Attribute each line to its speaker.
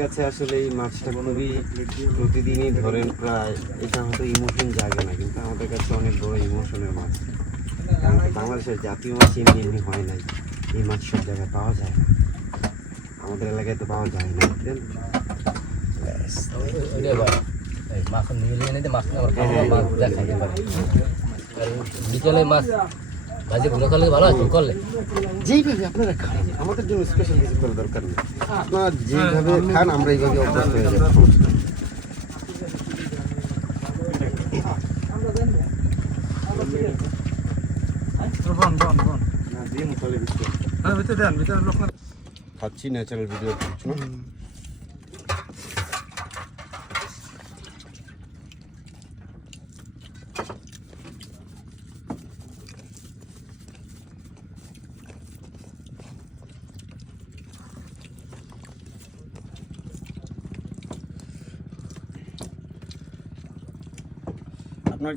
Speaker 1: কাছে আসলে এই মাছটা খুবই প্রতিদিনই ধরেন প্রায় এটা হয়তো ইমোশন জাগে না কিন্তু আমাদের কাছে অনেক বড় ইমোশনের মাছ। কারণ বাংলাদেশের জাতীয় মাছ এমনি এমনি হয় নাই এই মাছ সব জায়গায় পাওয়া যায়। আমাদের এলাকায় তো পাওয়া যায় না
Speaker 2: মাছ নিয়ে নিয়ে খাব মাছ দেখাই এবার বিকেলে মাছ ভাজি ভুলো করলে ভালো আছে করলে।
Speaker 1: যেইভাবে আপনারা খান আমাদের জন্য স্পেশাল কিছু করার দরকার নেই। আপনারা যেইভাবে খান আমরা এইভাবে অভ্যস্ত হয়ে যাব।
Speaker 3: লোক না
Speaker 1: খাচ্ছি ন্যাচারাল ভিডিও